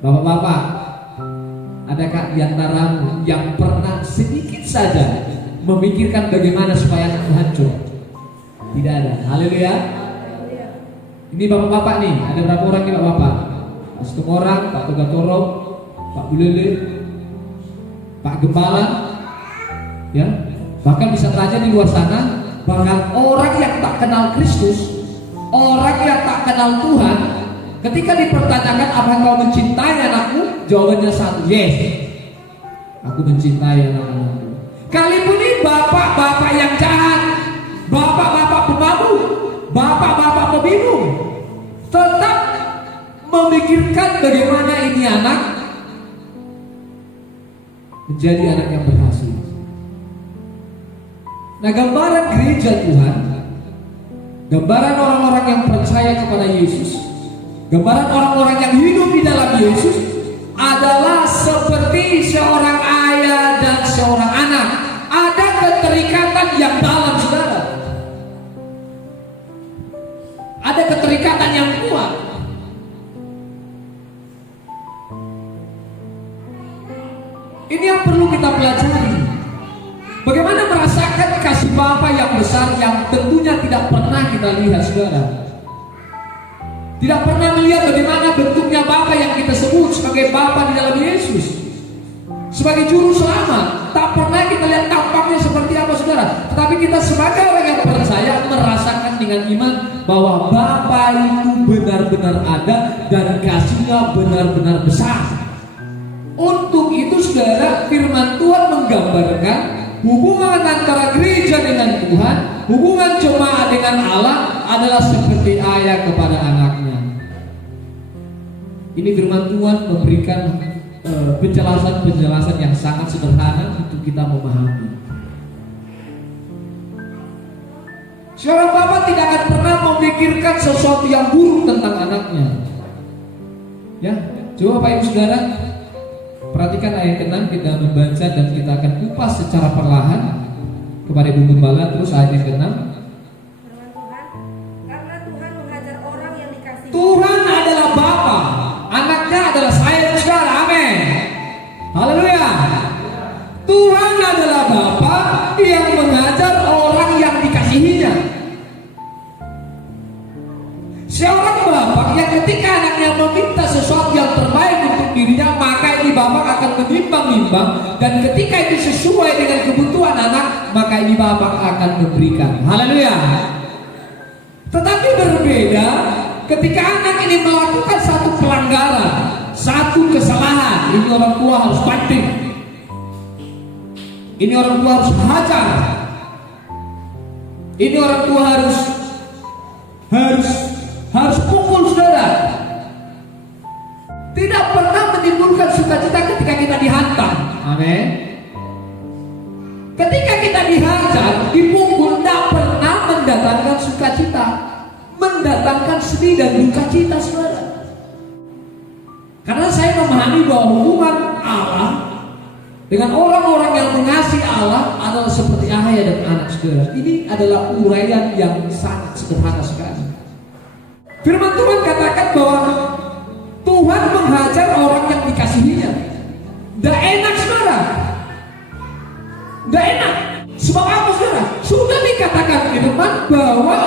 Bapak-bapak, adakah di antaramu yang pernah sedikit saja memikirkan bagaimana supaya anakmu hancur? Tidak ada. Haleluya. Ini bapak-bapak nih, ada berapa orang nih bapak-bapak? Setengah orang, Pak Togatoro, Pak Bulele, Pak Gembala, ya. Bahkan bisa tanya di luar sana, bahkan orang yang tak kenal Kristus, orang yang tak kenal Tuhan, ketika dipertanyakan apakah kau mencintai anakmu, jawabannya satu, yes, aku mencintai anak-anakku. Kalipun ini bapak-bapak yang jahat, bapak-bapak pemabuk, bapak-bapak pembingung, tetap memikirkan bagaimana ini anak menjadi anak yang berhasil. Nah, gambaran gereja Tuhan, gambaran orang-orang yang percaya kepada Yesus, gambaran orang-orang yang hidup di dalam Yesus adalah seperti seorang ayah dan seorang anak. Ada keterikatan yang dalam, saudara. Ada keterikatan yang kuat. Ini yang perlu kita pelajari. Bagaimana merasakan kasih Bapa yang besar yang tentunya tidak pernah kita lihat, saudara. Tidak pernah melihat bagaimana bentuknya Bapa yang kita sebut sebagai Bapa di dalam Yesus, sebagai juru selamat. Tak pernah kita lihat tampaknya seperti apa, saudara. Tetapi kita sebagai orang yang percaya merasakan dengan iman bahwa Bapa itu benar-benar ada dan kasihnya benar-benar besar. Untuk itu, saudara, firman Tuhan menggambarkan hubungan antara gereja dengan Tuhan, hubungan jemaat dengan Allah adalah seperti ayah kepada anaknya. Ini firman Tuhan memberikan penjelasan-penjelasan yang sangat sederhana untuk kita memahami. Seorang bapak tidak akan pernah memikirkan sesuatu yang buruk tentang anaknya. Ya, coba Bapak Ibu Saudara, perhatikan ayat 6, kita membaca dan kita akan kupas secara perlahan kepada Ibu Gembala. Terus ayat yang ke-6. Karena Tuhan menghajar orang yang dikasihi. Tuhan adalah Bapa, anaknya adalah saya dan saudara. Amin. Haleluya. Tuhan adalah Bapa yang mengajar orang yang dikasihinya. Seorang bapak yang ketika anaknya meminta sesuatu yang terbaik untuk dirinya, maka ini bapak akan menimbang-nimbang, dan ketika itu sesuai dengan kebutuhan anak, maka ini bapak akan memberikan. Haleluya. Tetapi berbeda ketika anak ini melakukan satu pelanggaran, satu kesalahan. Ini orang tua harus banting, ini orang tua harus hajar, ini orang tua harus pukul, saudara. Tidak pernah menimbulkan sukacita ketika kita dihantam. Amin. Ketika kita dihajar, dipukul, tidak pernah mendatangkan sukacita, mendatangkan sedih dan duka cita, saudara. Karena saya memahami bahwa hubungan Allah dengan orang-orang yang mengasihi Allah adalah seperti ayah dan anak, saudara. Ini adalah uraian yang sangat sederhana sekali. Firman Tuhan katakan bahwa Tuhan menghajar orang yang dikasihinya. Tidak enak, saudara. Tidak enak. Sebab apa, saudara? Sudah dikatakan firman bahwa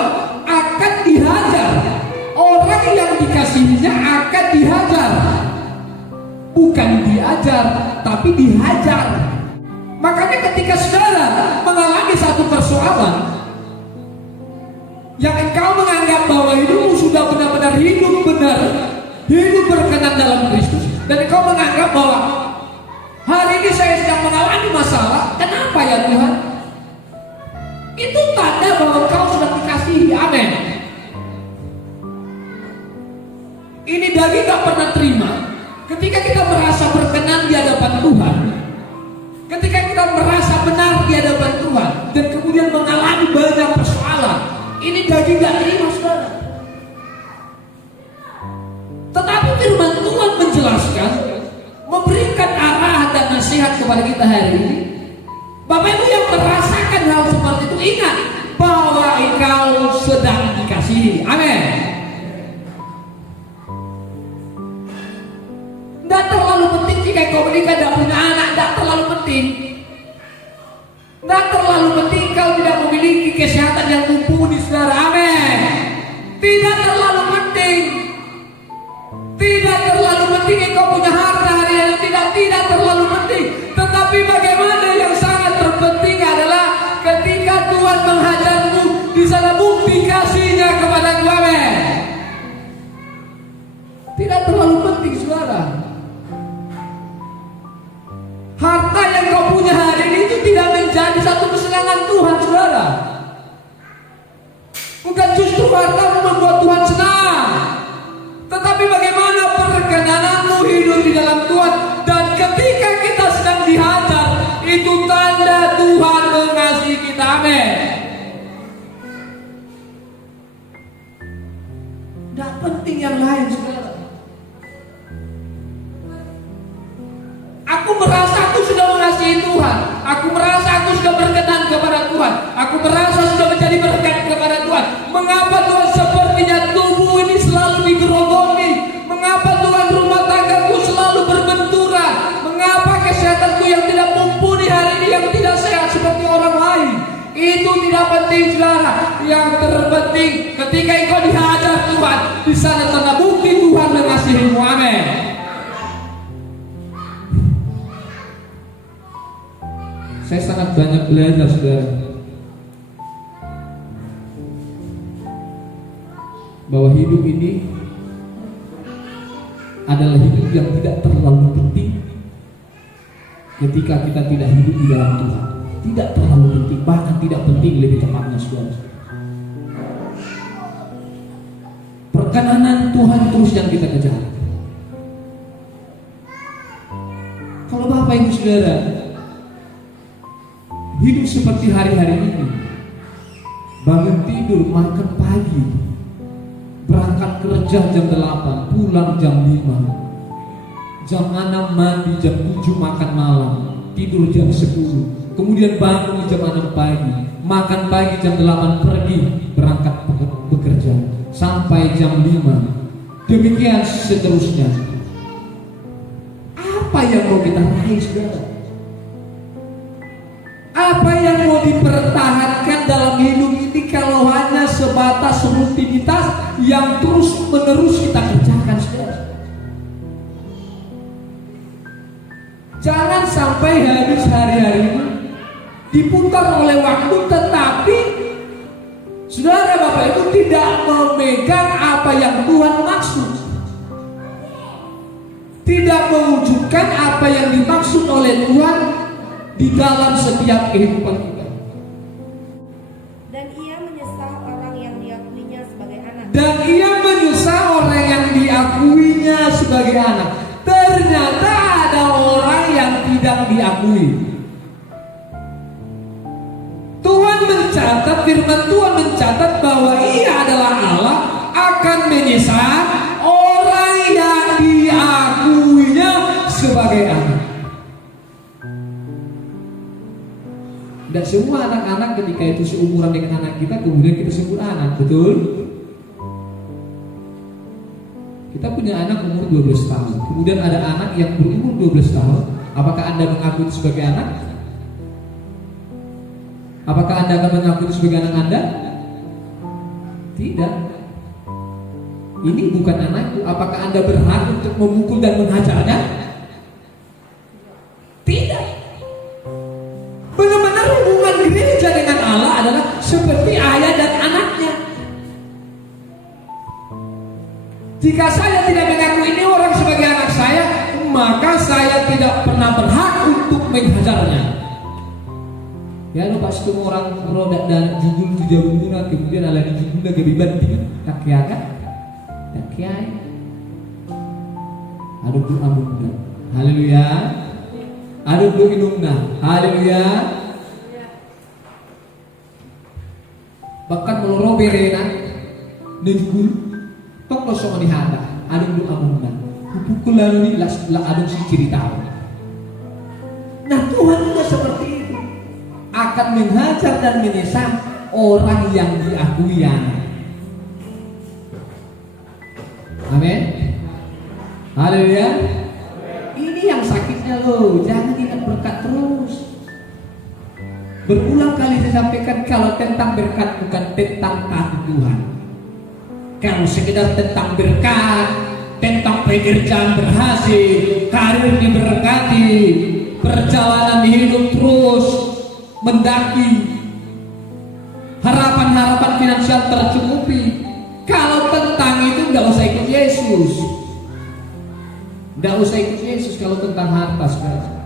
akan dihajar. Orang yang dikasihinya akan dihajar. Bukan diajar, tapi dihajar. Makanya ketika saudara mengalami satu persoalan yang engkau menganggap bahwa hidupmu sudah benar-benar hidup berkenan dalam Kristus, dan engkau menganggap bahwa hari ini saya sedang mengalami masalah, kenapa ya Tuhan? Itu tanda bahwa engkau sudah dikasihi. Amin. Ini daging tak pernah terima. Ketika kita merasa berkenan di hadapan Tuhan, ketika kita merasa benar di hadapan Tuhan, dan kemudian mengalami banyak persoalan, ini daging gak terima, saudara. Tetapi firman Tuhan menjelaskan, memberikan arah dan nasihat kepada kita hari ini. Bapak Ibu yang merasakan hal seperti itu, ingat bahwa engkau sedang dikasihi. Amin. ketika kau menikah tidak punya anak, tidak terlalu penting. Tidak terlalu penting kau tidak memiliki kesehatan yang mumpuni, saudara. Amin. Tidak terlalu penting. Tidak terlalu penting kau punya harta hari ini. Tidak terlalu penting. Tetapi bagaimana yang sangat terpenting adalah ketika Tuhan menghajarmu, di sana bukti kasihnya kepada Tuhan. Amin. Tidak terlalu penting, saudara. Harta yang kau punya hari ini itu tidak menjadi satu kesenangan Tuhan, saudara. Bukan justru harta membuat Tuhan senang, tetapi bagaimana perkenananmu hidup di dalam Tuhan. Dan ketika kita sedang dihajar, itu tanda Tuhan mengasihi kita. Amin. Tidak penting yang lain, saudara. Aku merasa aku sudah mengasihi Tuhan. Aku merasa aku sudah berkenan kepada Tuhan. Aku merasa sudah menjadi berkat kepada Tuhan. Mengapa Tuhan sepertinya tubuh ini selalu digerogoti? Mengapa Tuhan rumah tanggaku selalu berbenturan? Mengapa kesehatanku yang tidak mumpuni hari ini, yang tidak sehat seperti orang lain? Itu tidak penting, saudara. Yang terpenting ketika engkau dihajar Tuhan, di sana tanda bukti Tuhan mengasihimu. Amin. Saya sangat banyak belajar, saudara, bahwa hidup ini adalah hidup yang tidak terlalu penting ketika kita tidak hidup di dalam Tuhan. Tidak terlalu penting, bahkan tidak penting lebih tepatnya, saudara. Perkenanan Tuhan terus yang kita kejar. Kalau Bapak Ibu Saudara hidup seperti hari-hari ini, bangun tidur, makan pagi, berangkat kerja jam 8, pulang jam 5, jam 6 mandi, jam 7 makan malam, tidur jam 10, kemudian bangun jam 6 pagi, makan pagi jam 8, pergi berangkat bekerja sampai jam 5, demikian seterusnya. Apa yang mau kita raih, saudara? Apa yang mau dipertahankan dalam hidup ini kalau hanya sebatas rutinitas yang terus menerus kita kerjakan, saudara? Jangan sampai habis hari-hari ini diputar oleh waktu, tetapi saudara Bapak Ibu tidak memegang apa yang Tuhan maksud, tidak mewujudkan apa yang dimaksud oleh Tuhan di dalam setiap kehidupan kita. Dan ia menyesal orang yang diakuinya sebagai anak. Dan ia menyesal orang yang diakuinya sebagai anak. Ternyata ada orang yang tidak diakui. Tuhan mencatat, firman Tuhan mencatat bahwa ia adalah Allah akan menyesal orang yang diakuinya sebagai anak. Dan semua anak-anak ketika itu seumuran dengan anak kita, kemudian kita sebut anak, betul? Kita punya anak umur 12 tahun, kemudian ada anak yang berumur 12 tahun. Apakah Anda mengaku itu sebagai anak? Apakah Anda akan mengaku itu sebagai anak Anda? Tidak. Ini bukan anakku. Apakah Anda berhak untuk memukul dan menghajarnya? Tidak. Benar-benar hubungan gereja dengan Allah adalah seperti ayah dan anaknya. Jika saya tidak mengakui ini orang sebagai anak saya, maka saya tidak pernah berhak untuk menghajarnya. Ya, lu pasti orang roda dan judul di jauh guna, kemudian ala di judul lagi dibanting, tak kiakan, tak kiai. Aduh tu amun, haleluya. Aduh tu inungna, haleluya. Bahkan meloro berena, nejul, tok lo sama dihanda. Aduh tu amun, pukul lalu ni lah aduh si cerita. Nah Tuhan juga seperti itu, akan menghajar dan menyesal orang yang diakui anak. Amin. Haleluya. Ini yang sakitnya loh, jangan ingat berkat terus. Berulang kali saya sampaikan, kalau tentang berkat bukan tentang taat Tuhan. Kalau sekedar tentang berkat, tentang pekerjaan berhasil, karir diberkati, perjalanan hidup terus mendaki, harapan-harapan finansial tercukupi. Kalau tentang itu nggak usah ikut Yesus, nggak usah ikut Yesus. Kalau tentang harta sekarang,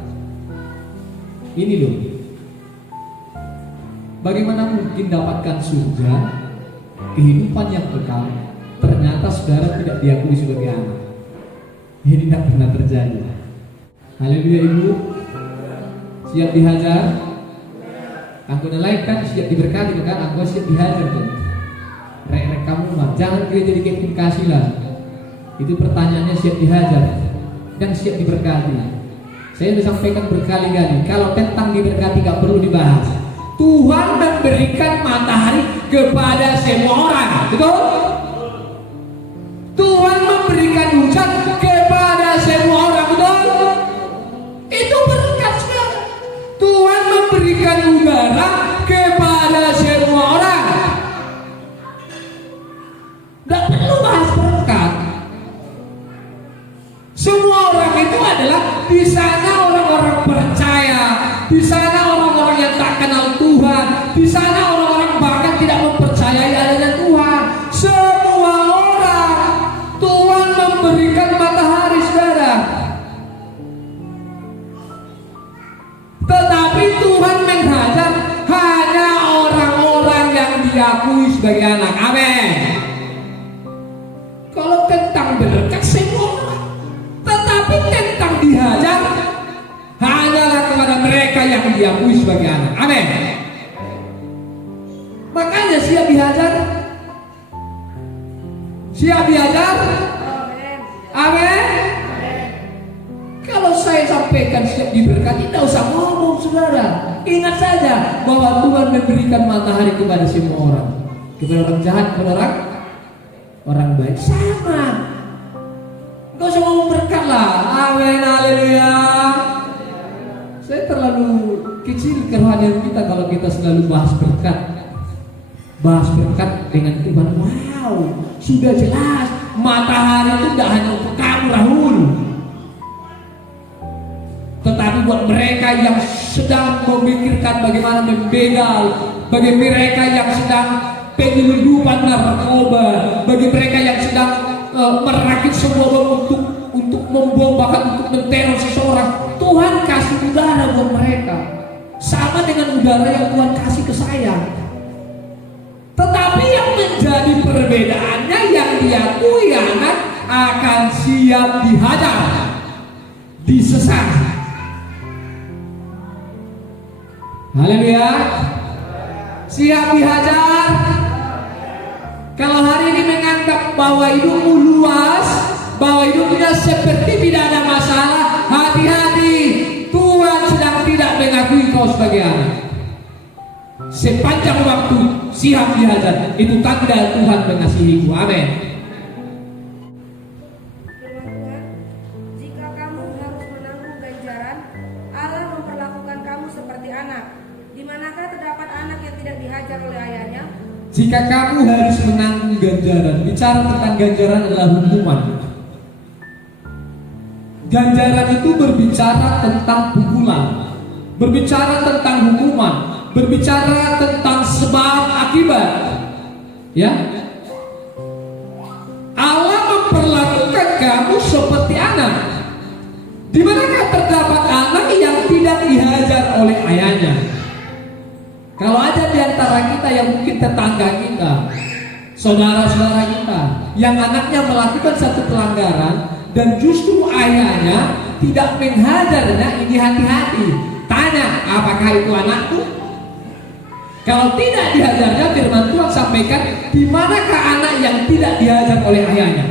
ini loh, bagaimana mungkin dapatkan surga, kehidupan yang kekal, ternyata saudara tidak diakui sebagai anak. Ini tidak pernah terjadi. Haleluya. Ibu siap dihajar? Aku lain kan siap diberkati kan? Aku siap dihajar kan? Rek kamu mah jangan dia jadi keping kasih lah. Itu pertanyaannya, siap dihajar dan siap diberkati. Saya sudah sampaikan berkali-kali, kalau tentang diberkati gak perlu dibahas. Tuhan memberikan matahari kepada semua orang, betul? Tuhan memberikan hujan kepada semua orang, betul? Itu berkat saudara. Tuhan memberikan udara kepada semua orang. Tidak perlu bahas berkat. Semua orang itu adalah di sana orang-orang percaya, di sana orang-orang yang tak kenal Tuhan, di sana orang-orang bahkan tidak mempercayai adanya Tuhan. Semua orang Tuhan memberikan matahari, saudara. Tetapi Tuhan menghajar hanya orang-orang yang diakui sebagai anak. Amin. Kalau tentang berkat semua orang, tetapi tentang dihajar hanyalah kepada mereka yang diakui sebagai anak. Amin. Makanya siap dihajar, siap dihajar. Amin. Kalau saya sampaikan siap diberkati, tidak usah ngomong, saudara. Ingat saja bahwa Tuhan memberikan matahari kepada semua orang, kepada orang jahat, kepada orang baik, sama. Gak usah ngomong berkat lah. Amin, haleluya. Saya terlalu kecil kerohanian kita kalau kita selalu bahas berkat. Bahas berkat dengan Tuhan. Wow, sudah jelas matahari itu tidak hanya untuk kamu, Rahul, tetapi buat mereka yang sedang memikirkan bagaimana membegal, bagi mereka yang sedang penyelundupan narkoba, bagi mereka yang sedang merakit sebuah bom untuk membom, bahkan untuk menteror seseorang. Tuhan kasih udara buat mereka, sama dengan udara yang Tuhan kasih ke saya. Tetapi yang menjadi perbedaannya, yang diakui anak akan siap dihajar, disesat. Haleluya. Siap dihajar. Kalau hari ini menganggap bahwa hidupmu luas, bahwa hidupnya seperti tidak ada masalah, hati-hati, Tuhan sedang tidak mengakui kau sebagai anak. Sepanjang waktu siap dihajar, itu tanda Tuhan mengasihimu. Amin. Firman Tuhan, jika kamu harus menanggung ganjaran, Allah memperlakukan kamu seperti anak. Di manakah terdapat anak yang tidak dihajar oleh ayahnya? Jika kamu harus menanggung ganjaran, bicara tentang ganjaran adalah hukuman. Ganjaran itu berbicara tentang pukulan, berbicara tentang hukuman, berbicara tentang sebab akibat. Ya, Allah memperlakukan kamu seperti anak. Di manakah terdapat anak yang tidak dihajar oleh ayahnya? Kalau ada di antara kita yang mungkin tetangga kita, saudara-saudara kita, yang anaknya melakukan satu pelanggaran dan justru ayahnya tidak menghajarnya, ini hati-hati. Tanya, apakah itu anakku? Kalau tidak dihajarnya, firman Tuhan sampaikan, di manakah anak yang tidak dihajar oleh ayahnya?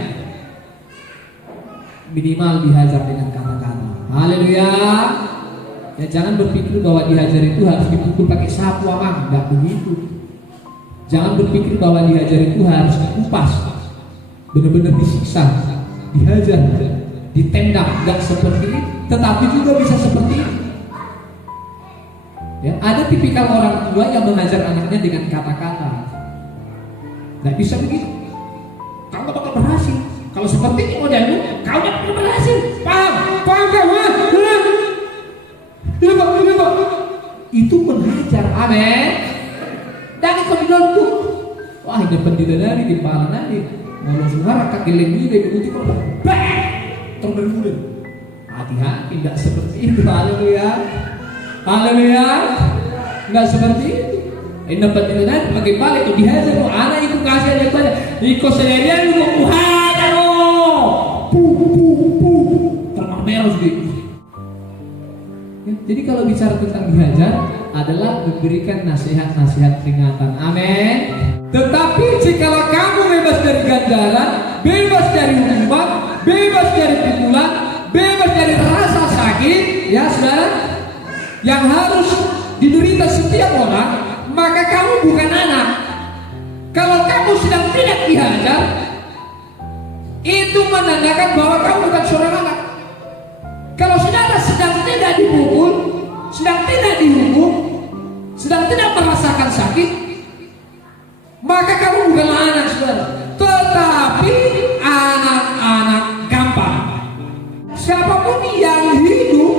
Minimal dihajar dengan kata-kata. Haleluya. Ya, jangan berpikir bahwa dihajar itu harus dipukul pakai sapu, amang, enggak begitu. Jangan berpikir bahwa dihajar itu harus dikupas, benar-benar disiksa, dihajar, ditendang, nggak seperti itu, tetapi juga bisa seperti itu. Ya, ada tipikal orang tua yang mengajar anaknya dengan kata-kata. Nggak bisa begitu. Kamu gak bakal berhasil. Kalau seperti ini modelmu, kau gak bakal berhasil. Paham? Paham kamu? Iya pak, iya pak. Itu mengajar, amin. Dan itu dilantuk. Wah, ini pendirian dari kepala nanti. Kalau suara kaki lembut dari putih kok, terus hati-hati, tidak seperti itu. Haleluya, haleluya, nggak seperti itu. Ini pendirian nanti bagaimana itu dihajar. Anak itu kasih aja pada, ikut sendirian itu kuhajar loh, termah merah gitu. Jadi kalau bicara tentang dihajar adalah memberikan nasihat-nasihat peringatan. Amin. Tetapi jikalau kamu bebas dari ganjaran, bebas dari hukuman, bebas dari pukulan, bebas dari rasa sakit, ya saudara, yang harus diderita setiap orang, maka kamu bukan anak. Kalau kamu sedang tidak dihajar, itu menandakan bahwa kamu bukan seorang anak. Kalau saudara sedang tidak dipukul, sedang tidak dihukum, sedang tidak merasakan sakit, maka kamu bukanlah anak saudara, tetapi anak-anak gampang. Siapapun yang hidup,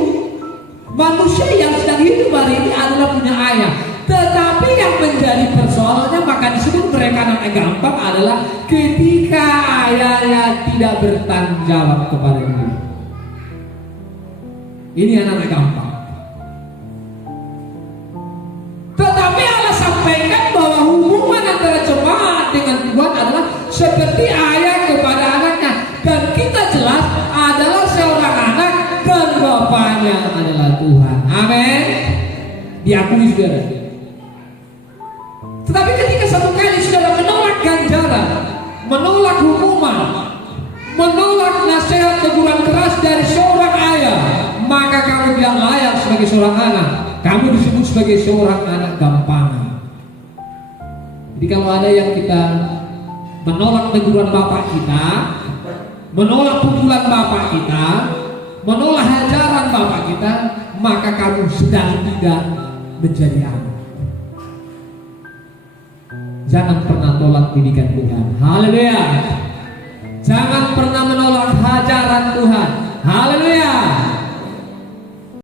manusia yang sedang hidup hari ini adalah punya ayah. Tetapi yang menjadi persoalannya, maka disebut mereka anak gampang adalah ketika ayahnya tidak bertanggung jawab kepada dia. Ini anak gampang. Tetapi Allah sampaikan bahwa hubungan antara jemaat dengan Tuhan adalah seperti ayah kepada anaknya, dan kita jelas adalah seorang anak dan bapaknya adalah Tuhan. Amin. Diakui saudara. Tetapi ketika satu kali saudara menolak ganjaran, menolak hukuman, menolak nasihat teguran keras dari seorang ayah, maka kamu tidak layak sebagai seorang anak. Kamu disebut sebagai seorang anak gampangan. Jadi kalau ada yang kita menolak teguran bapak kita, menolak pukulan bapak kita, menolak ajaran bapak kita, maka kamu sedang tidak menjadi anak. Jangan pernah tolak didikan Tuhan. Haleluya. Jangan pernah menolak ajaran Tuhan. Haleluya.